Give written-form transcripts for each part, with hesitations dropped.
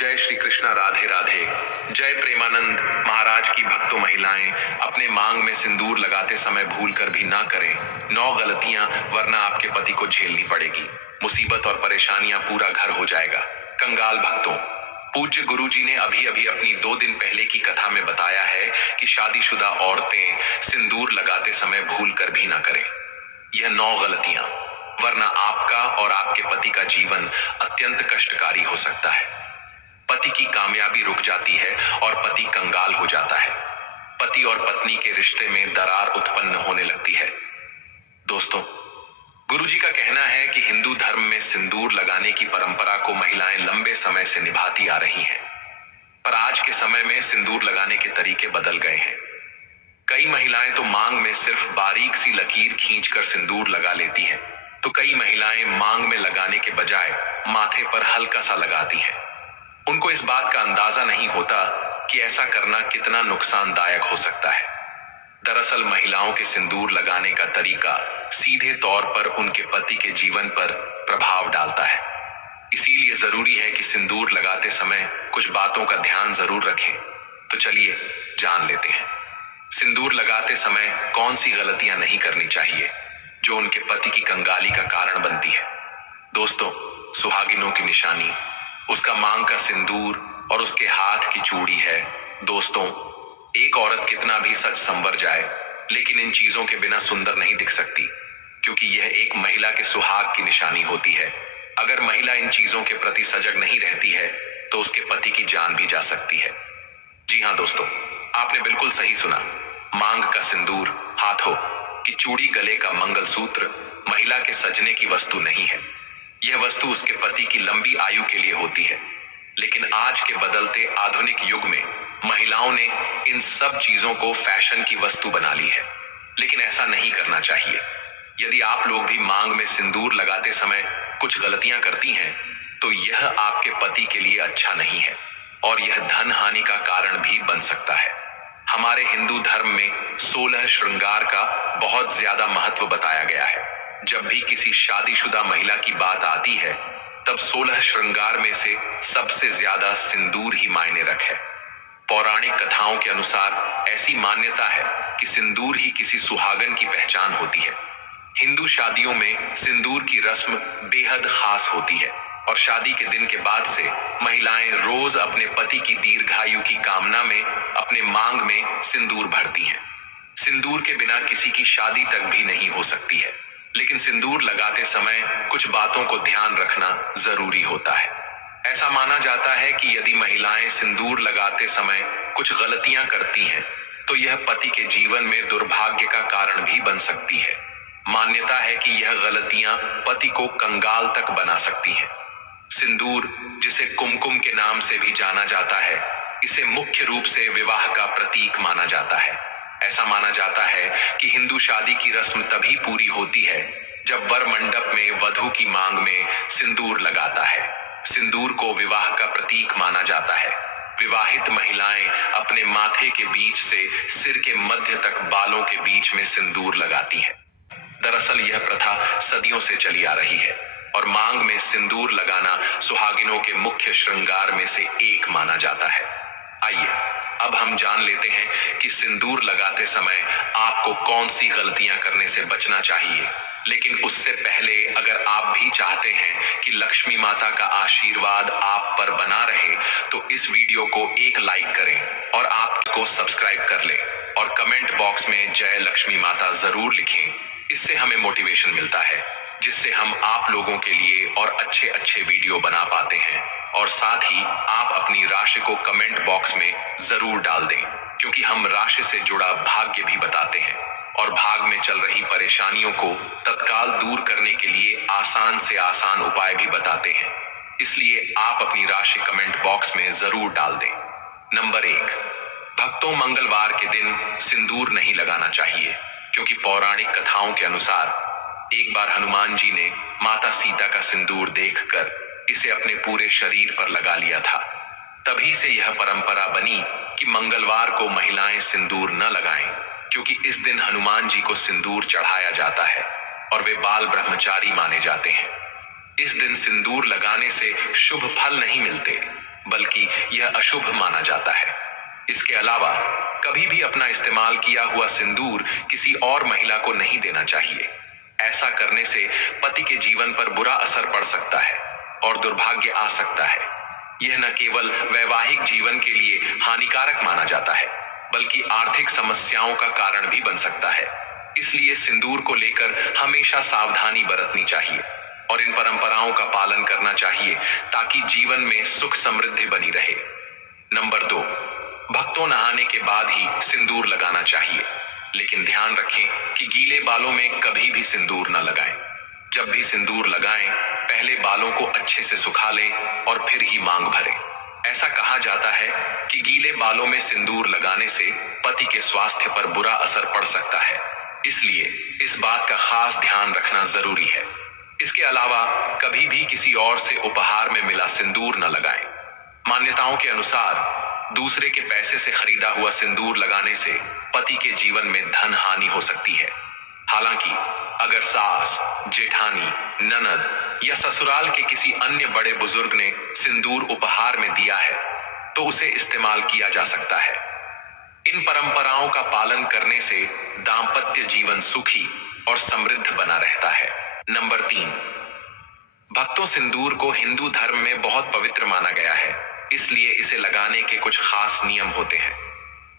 जय श्री कृष्णा, राधे राधे। जय प्रेमानंद महाराज की भक्तों महिलाएं अपने मांग में सिंदूर लगाते समय भूल कर भी ना करें 9 गलतियां, वरना आपके पति को झेलनी पड़ेगी मुसीबत और परेशानियां, पूरा घर हो जाएगा कंगाल। भक्तों, पूज्य गुरुजी ने अभी अभी अपनी 2 दिन पहले की कथा में बताया है कि शादीशुदा औरतें सिंदूर लगाते समय भूल कर भी ना करें यह 9 गलतियां, वरना आपका और आपके पति का जीवन अत्यंत कष्टकारी हो सकता है। पति की कामयाबी रुक जाती है और पति कंगाल हो जाता है। पति और पत्नी के रिश्ते में दरार उत्पन्न होने लगती है। दोस्तों, गुरुजी का कहना है कि हिंदू धर्म में सिंदूर लगाने की परंपरा को महिलाएं लंबे समय से निभाती आ रही हैं, पर आज के समय में सिंदूर लगाने के तरीके बदल गए हैं। कई महिलाएं तो मांग में सिर्फ बारीक सी लकीर खींचकर सिंदूर लगा लेती हैं, तो कई महिलाएं मांग में लगाने के बजाय माथे पर हल्का सा लगाती हैं। उनको इस बात का अंदाजा नहीं होता कि ऐसा करना कितना नुकसानदायक हो सकता है। दरअसल महिलाओं के सिंदूर लगाने का तरीका सीधे तौर पर उनके पति के जीवन पर प्रभाव डालता है। इसीलिए जरूरी है कि सिंदूर लगाते समय कुछ बातों का ध्यान जरूर रखें। तो चलिए जान लेते हैं, सिंदूर लगाते समय कौन सी गलतियां नहीं करनी चाहिए जो उनके पति की कंगाली का कारण बनती है। दोस्तों, सुहागिनों की निशानी उसका मांग का सिंदूर और उसके हाथ की चूड़ी है। दोस्तों, एक औरत कितना भी सच संवर जाए, लेकिन इन चीजों के बिना सुंदर नहीं दिख सकती, क्योंकि यह एक महिला के सुहाग की निशानी होती है। अगर महिला इन चीजों के प्रति सजग नहीं रहती है तो उसके पति की जान भी जा सकती है। जी हाँ दोस्तों, आपने बिल्कुल सही सुना। मांग का सिंदूर, हाथों की चूड़ी, गले का मंगलसूत्र महिला के सजने की वस्तु नहीं है। यह वस्तु उसके पति की लंबी आयु के लिए होती है। लेकिन आज के बदलते आधुनिक युग में महिलाओं ने इन सब चीजों को फैशन की वस्तु बना ली है, लेकिन ऐसा नहीं करना चाहिए। यदि आप लोग भी मांग में सिंदूर लगाते समय कुछ गलतियां करती हैं, तो यह आपके पति के लिए अच्छा नहीं है और यह धन हानि का कारण भी बन सकता है। हमारे हिंदू धर्म में 16 श्रृंगार का बहुत ज्यादा महत्व बताया गया है। जब भी किसी शादीशुदा महिला की बात आती है, तब 16 श्रृंगार में से सबसे ज्यादा सिंदूर ही मायने रखे। पौराणिक कथाओं के अनुसार ऐसी मान्यता है कि सिंदूर ही किसी सुहागन की पहचान होती है। हिंदू शादियों में सिंदूर की रस्म बेहद खास होती है और शादी के दिन के बाद से महिलाएं रोज अपने पति की दीर्घायु की कामना में अपने मांग में सिंदूर भरती हैं। सिंदूर के बिना किसी की शादी तक भी नहीं हो सकती है, लेकिन सिंदूर लगाते समय कुछ बातों को ध्यान रखना जरूरी होता है। ऐसा माना जाता है कि यदि महिलाएं सिंदूर लगाते समय कुछ गलतियां करती हैं, तो यह पति के जीवन में दुर्भाग्य का कारण भी बन सकती है। मान्यता है कि यह गलतियां पति को कंगाल तक बना सकती हैं। सिंदूर, जिसे कुमकुम के नाम से भी जाना जाता है, इसे मुख्य रूप से विवाह का प्रतीक माना जाता है। ऐसा माना जाता है कि हिंदू शादी की रस्म तभी पूरी होती है जब वर मंडप में वधू की मांग में सिंदूर लगाता है। सिंदूर को विवाह का प्रतीक माना जाता है। विवाहित महिलाएं अपने माथे के बीच से सिर के मध्य तक बालों के बीच में सिंदूर लगाती हैं। दरअसल यह प्रथा सदियों से चली आ रही है और मांग में सिंदूर लगाना सुहागिनों के मुख्य श्रृंगार में से एक माना जाता है। आइए अब हम जान लेते हैं कि सिंदूर लगाते समय आपको कौन सी गलतियां करने से बचना चाहिए। लेकिन उससे पहले, अगर आप भी चाहते हैं कि लक्ष्मी माता का आशीर्वाद आप पर बना रहे, तो इस वीडियो को एक लाइक करें और आप इसको सब्सक्राइब कर लें और कमेंट बॉक्स में जय लक्ष्मी माता जरूर लिखें। इससे हमें मोटिवेशन मिलता है, जिससे हम आप लोगों के लिए और अच्छे अच्छे वीडियो बना पाते हैं। और साथ ही आप अपनी राशि को कमेंट बॉक्स में जरूर डाल दें, क्योंकि हम राशि से जुड़ा भाग्य भी बताते हैं और भाग में चल रही परेशानियों को तत्काल दूर करने के लिए आसान से आसान उपाय भी बताते हैं। इसलिए आप अपनी राशि कमेंट बॉक्स में जरूर डाल दें। नंबर 1, भक्तों, मंगलवार के दिन सिंदूर नहीं लगाना चाहिए, क्योंकि पौराणिक कथाओं के अनुसार एक बार हनुमान जी ने माता सीता का सिंदूर देखकर इसे अपने पूरे शरीर पर लगा लिया था। तभी से यह परंपरा बनी कि मंगलवार को महिलाएं सिंदूर न लगाएं, क्योंकि इस दिन हनुमान जी को सिंदूर चढ़ाया जाता है और वे बाल ब्रह्मचारी माने जाते हैं। इस दिन सिंदूर लगाने से शुभ फल नहीं मिलते, बल्कि यह अशुभ माना जाता है। इसके अलावा कभी भी अपना इस्तेमाल किया हुआ सिंदूर किसी और महिला को नहीं देना चाहिए। ऐसा करने से पति के जीवन पर बुरा असर पड़ सकता है और दुर्भाग्य आ सकता है। यह न केवल वैवाहिक जीवन के लिए हानिकारक माना जाता है, बल्कि आर्थिक समस्याओं का कारण भी बन सकता है। इसलिए सिंदूर को लेकर हमेशा सावधानी बरतनी चाहिए और इन परंपराओं का पालन करना चाहिए ताकि जीवन में सुख समृद्धि बनी रहे। नंबर 2, भक्तों नहाने के बाद ही सिंदूर लगाना चाहिए, लेकिन ध्यान रखें कि गीले बालों में कभी भी सिंदूर न लगाएं। जब भी सिंदूर लगाएं, पहले बालों को अच्छे से सुखा लें और फिर ही मांग भरें। ऐसा कहा जाता है कि गीले बालों में सिंदूर लगाने से पति के स्वास्थ्य पर बुरा असर पड़ सकता है, इसलिए इस बात का खास ध्यान रखना जरूरी है। इसके अलावा कभी भी किसी और से उपहार में मिला सिंदूर न लगाएं। मान्यताओं के अनुसार दूसरे के पैसे से खरीदा हुआ सिंदूर लगाने से पति के जीवन में धन हानि हो सकती है। हालांकि अगर सास, जेठानी, ननद या ससुराल के किसी अन्य बड़े बुजुर्ग ने सिंदूर उपहार में दिया है तो उसे इस्तेमाल किया जा सकता है। इन परंपराओं का पालन करने से दांपत्य जीवन सुखी और समृद्ध बना रहता है। नंबर 3, भक्तों सिंदूर को हिंदू धर्म में बहुत पवित्र माना गया है, इसलिए इसे लगाने के कुछ खास नियम होते हैं।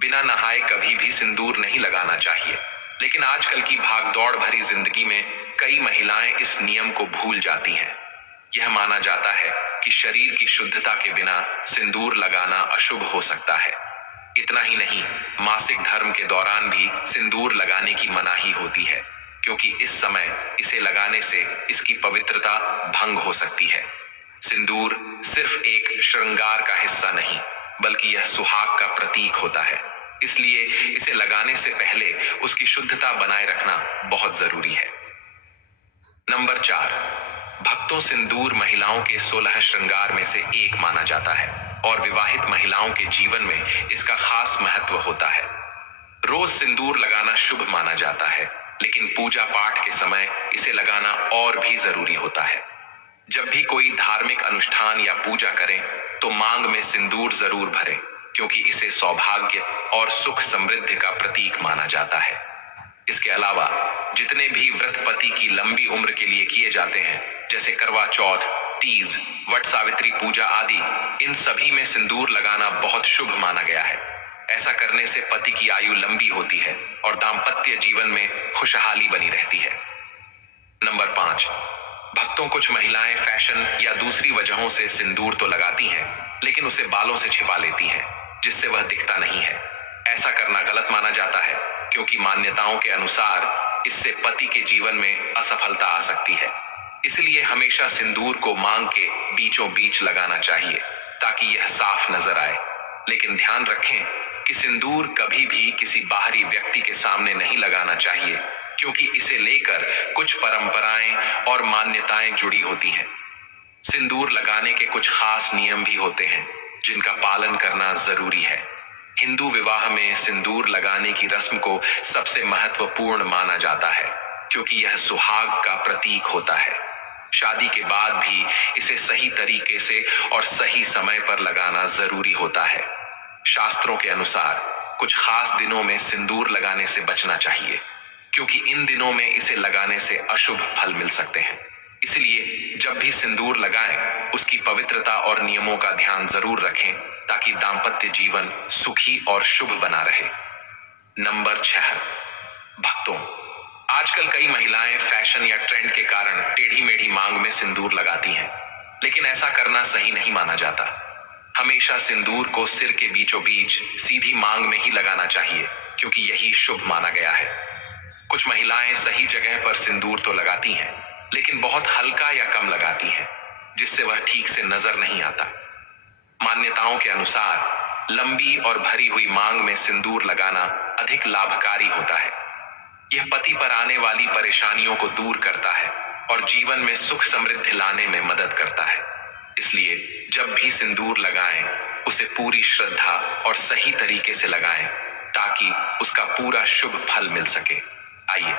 बिना नहाए कभी भी सिंदूर नहीं लगाना चाहिए, लेकिन आजकल की भागदौड़ भरी जिंदगी में कई महिलाएं इस नियम को भूल जाती हैं। यह माना जाता है कि शरीर की शुद्धता के बिना सिंदूर लगाना अशुभ हो सकता है। इतना ही नहीं, मासिक धर्म के दौरान भी सिंदूर लगाने की मनाही होती है, क्योंकि इस समय इसे लगाने से इसकी पवित्रता भंग हो सकती है। सिंदूर सिर्फ एक श्रृंगार का हिस्सा नहीं, बल्कि यह सुहाग का प्रतीक होता है। इसलिए इसे लगाने से पहले उसकी शुद्धता बनाए रखना बहुत जरूरी है। नंबर 4, भक्तों सिंदूर महिलाओं के 16 श्रृंगार में से एक माना जाता है और विवाहित महिलाओं के जीवन में इसका खास महत्व होता है। रोज सिंदूर लगाना शुभ माना जाता है, लेकिन पूजा पाठ के समय इसे लगाना और भी जरूरी होता है। जब भी कोई धार्मिक अनुष्ठान या पूजा करें तो मांग में सिंदूर जरूर भरें, क्योंकि इसे सौभाग्य और सुख समृद्धि का प्रतीक माना जाता है। इसके अलावा जितने भी व्रत पति की लंबी उम्र के लिए किए जाते हैं, जैसे करवा चौथ, तीज, वट सावित्री पूजा आदि, इन सभी में सिंदूर लगाना बहुत शुभ माना गया है। ऐसा करने से पति की आयु लंबी होती है और दांपत्य जीवन में खुशहाली बनी रहती है। नंबर 5, भक्तों कुछ महिलाएं फैशन या दूसरी वजहों से सिंदूर तो लगाती हैं, लेकिन उसे बालों से छिपा लेती हैं, जिससे वह दिखता नहीं है। ऐसा करना गलत माना जाता है, क्योंकि मान्यताओं के अनुसार इससे पति के जीवन में असफलता आ सकती है। इसलिए हमेशा सिंदूर को मांग के बीचों बीच लगाना चाहिए, ताकि यह साफ नजर आए। लेकिन ध्यान रखें कि सिंदूर कभी भी किसी बाहरी व्यक्ति के सामने नहीं लगाना चाहिए, क्योंकि इसे लेकर कुछ परंपराएं और मान्यताएं जुड़ी होती हैं। सिंदूर लगाने के कुछ खास नियम भी होते हैं, जिनका पालन करना जरूरी है। हिंदू विवाह में सिंदूर लगाने की रस्म को सबसे महत्वपूर्ण माना जाता है, क्योंकि यह सुहाग का प्रतीक होता है। शादी के बाद भी इसे सही तरीके से और सही समय पर लगाना जरूरी होता है। शास्त्रों के अनुसार कुछ खास दिनों में सिंदूर लगाने से बचना चाहिए, क्योंकि इन दिनों में इसे लगाने से अशुभ फल मिल सकते हैं। इसलिए जब भी सिंदूर लगाएं, उसकी पवित्रता और नियमों का ध्यान जरूर रखें, ताकि दांपत्य जीवन सुखी और शुभ बना रहे। नंबर 6, भक्तों आजकल कई महिलाएं फैशन या ट्रेंड के कारण टेढ़ी मेढ़ी मांग में सिंदूर लगाती हैं, लेकिन ऐसा करना सही नहीं माना जाता। हमेशा सिंदूर को सिर के बीचों बीच सीधी मांग में ही लगाना चाहिए, क्योंकि यही शुभ माना गया है। कुछ महिलाएं सही जगह पर सिंदूर तो लगाती हैं, लेकिन बहुत हल्का या कम लगाती हैं, जिससे वह ठीक से नजर नहीं आता। मान्यताओं के अनुसार लंबी और भरी हुई मांग में सिंदूर लगाना अधिक लाभकारी होता है। यह पति पर आने वाली परेशानियों को दूर करता है और जीवन में सुख समृद्धि लाने में मदद करता है। इसलिए जब भी सिंदूर लगाएं, उसे पूरी श्रद्धा और सही तरीके से लगाएं, ताकि उसका पूरा शुभ फल मिल सके। आइए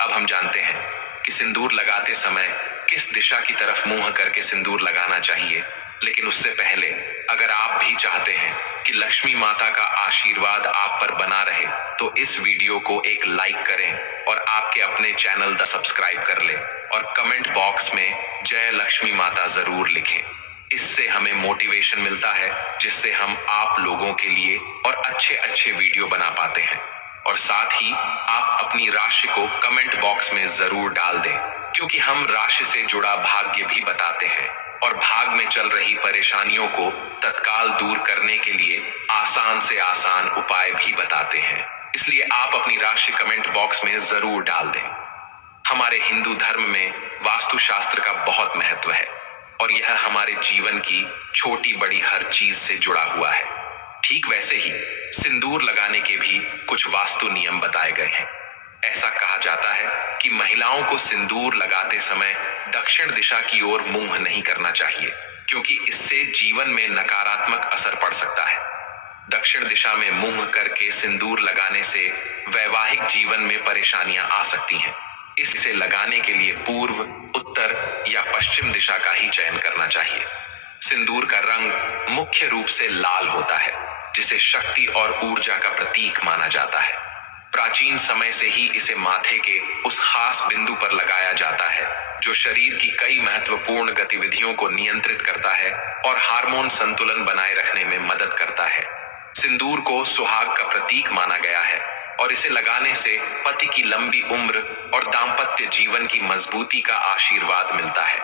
अब हम जानते हैं कि सिंदूर लगाते समय किस दिशा की तरफ मुंह करके सिंदूर लगाना चाहिए। लेकिन उससे पहले अगर आप चाहते हैं कि लक्ष्मी माता का आशीर्वाद आप पर बना रहे, तो इस वीडियो को एक लाइक करें और आपके अपने चैनल द सब्सक्राइब कर लें और कमेंट बॉक्स में जय लक्ष्मी माता जरूर लिखें। इससे हमें मोटिवेशन मिलता है, जिससे हम आप लोगों के लिए और अच्छे अच्छे वीडियो बना पाते हैं। और साथ ही आप अपनी राशि को कमेंट बॉक्स में जरूर डाल दें, क्योंकि हम राशि से जुड़ा भाग्य भी बताते हैं और भाग में चल रही परेशानियों को तत्काल दूर करने के लिए आसान से आसान उपाय भी बताते हैं। इसलिए आप अपनी राशि कमेंट बॉक्स में जरूर डाल दें। हमारे हिंदू धर्म में वास्तुशास्त्र का बहुत महत्व है और यह हमारे जीवन की छोटी बड़ी हर चीज से जुड़ा हुआ है। ठीक वैसे ही सिंदूर लगाने के भी कुछ वास्तु नियम बताए गए हैं। ऐसा कहा जाता है कि महिलाओं को सिंदूर लगाते समय दक्षिण दिशा की ओर मुंह नहीं करना चाहिए, क्योंकि इससे जीवन में नकारात्मक असर पड़ सकता है। दक्षिण दिशा में मुंह करके सिंदूर लगाने से वैवाहिक जीवन में परेशानियां आ सकती हैं। इसे लगाने के लिए पूर्व, उत्तर या पश्चिम दिशा का ही चयन करना चाहिए। सिंदूर का रंग मुख्य रूप से लाल होता है, जिसे शक्ति और ऊर्जा का प्रतीक माना जाता है। प्राचीन समय से ही इसे माथे के उस खास बिंदु पर लगाया जाता है जो शरीर की कई महत्वपूर्ण गतिविधियों को नियंत्रित करता है और हार्मोन संतुलन बनाए रखने में मदद करता है। सिंदूर को सुहाग का प्रतीक माना गया है और इसे लगाने से पति की लंबी उम्र और दाम्पत्य जीवन की मजबूती का आशीर्वाद मिलता है।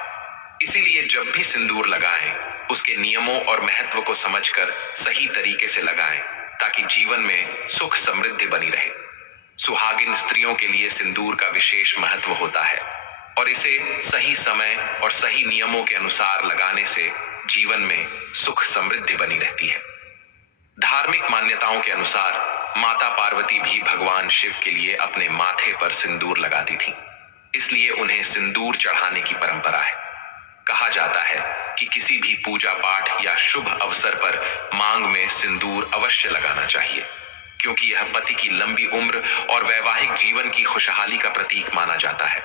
इसीलिए जब भी सिंदूर लगाएं, उसके नियमों और महत्व को समझकर सही तरीके से लगाएं, ताकि जीवन में सुख समृद्धि बनी रहे। सुहागिन स्त्रियों के लिए सिंदूर का विशेष महत्व होता है और इसे सही समय और सही नियमों के अनुसार लगाने से जीवन में सुख समृद्धि बनी रहती है। धार्मिक मान्यताओं के अनुसार माता पार्वती भी भगवान शिव के लिए अपने माथे पर सिंदूर लगाती थी, इसलिए उन्हें सिंदूर चढ़ाने की परंपरा है। कहा जाता है कि किसी भी पूजा पाठ या शुभ अवसर पर मांग में सिंदूर अवश्य लगाना चाहिए, क्योंकि यह पति की लंबी उम्र और वैवाहिक जीवन की खुशहाली का प्रतीक माना जाता है।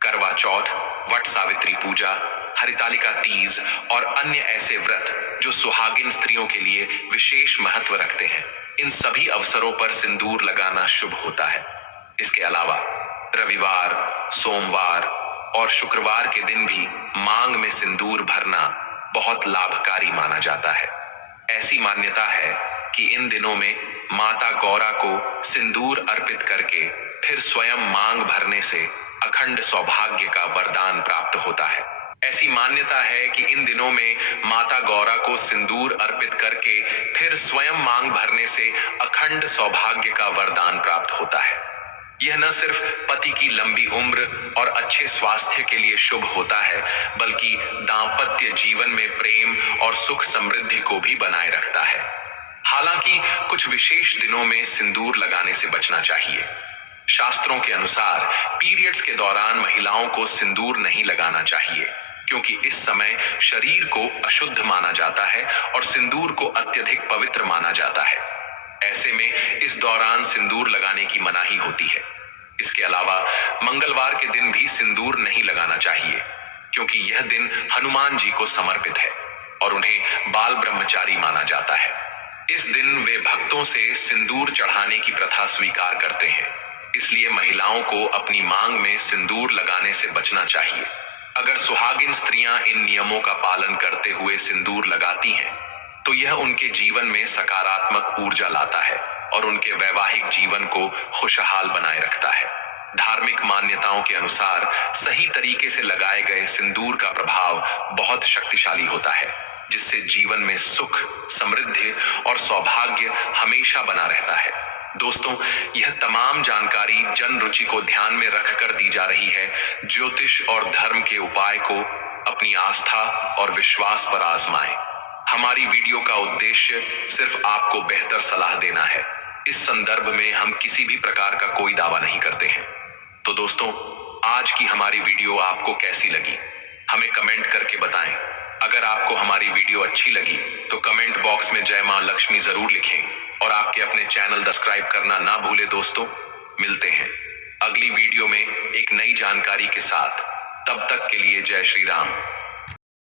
करवा चौथ, वट सावित्री पूजा, हरितालिका तीज और अन्य ऐसे व्रत जो सुहागिन स्त्रियों के लिए विशेष महत्व रखते हैं, इन सभी अवसरों पर सिंदूर लगाना शुभ होता है। इसके अलावा रविवार, सोमवार और शुक्रवार के दिन भी मांग में सिंदूर भरना बहुत लाभकारी माना जाता है। ऐसी मान्यता है कि इन दिनों में माता गौरा को सिंदूर अर्पित करके फिर स्वयं मांग भरने से अखंड सौभाग्य का वरदान प्राप्त होता है। ऐसी मान्यता है कि इन दिनों में माता गौरा को सिंदूर अर्पित करके फिर स्वयं मांग भरने से अखंड सौभाग्य का वरदान प्राप्त होता है। यह न सिर्फ पति की लंबी उम्र और अच्छे स्वास्थ्य के लिए शुभ होता है, बल्कि दाम्पत्य जीवन में प्रेम और सुख समृद्धि को भी बनाए रखता है। हालांकि कुछ विशेष दिनों में सिंदूर लगाने से बचना चाहिए। शास्त्रों के अनुसार पीरियड्स के दौरान महिलाओं को सिंदूर नहीं लगाना चाहिए, क्योंकि इस समय शरीर को अशुद्ध माना जाता है और सिंदूर को अत्यधिक पवित्र माना जाता है। ऐसे में इस दौरान सिंदूर लगाने की मनाही होती है। इसके अलावा मंगलवार के दिन भी सिंदूर नहीं लगाना चाहिए, क्योंकि यह दिन हनुमान जी को समर्पित है और उन्हें बाल ब्रह्मचारी माना जाता है। इस दिन वे भक्तों से सिंदूर चढ़ाने की प्रथा स्वीकार करते हैं, इसलिए महिलाओं को अपनी मांग में सिंदूर लगाने से बचना चाहिए। अगर सुहागिन स्त्रियां इन नियमों का पालन करते हुए सिंदूर लगाती हैं, तो यह उनके जीवन में सकारात्मक ऊर्जा लाता है और उनके वैवाहिक जीवन को खुशहाल बनाए रखता है। धार्मिक मान्यताओं के अनुसार सही तरीके से लगाए गए सिंदूर का प्रभाव बहुत शक्तिशाली होता है, जिससे जीवन में सुख, समृद्धि और सौभाग्य हमेशा बना रहता है। दोस्तों, यह तमाम जानकारी जन रुचि को ध्यान में रखकर दी जा रही है। ज्योतिष और धर्म के उपाय को अपनी आस्था और विश्वास पर आजमाएं। हमारी वीडियो का उद्देश्य सिर्फ आपको बेहतर सलाह देना है। इस संदर्भ में हम किसी भी प्रकार का कोई दावा नहीं करते हैं। तो दोस्तों, आज की हमारी वीडियो आपको कैसी लगी, हमें कमेंट करके बताएं। अगर आपको हमारी वीडियो अच्छी लगी तो कमेंट बॉक्स में जय मां लक्ष्मी जरूर लिखें और आपके अपने चैनल सब्सक्राइब करना ना भूले। दोस्तों, मिलते हैं अगली वीडियो में एक नई जानकारी के साथ। तब तक के लिए जय श्री राम।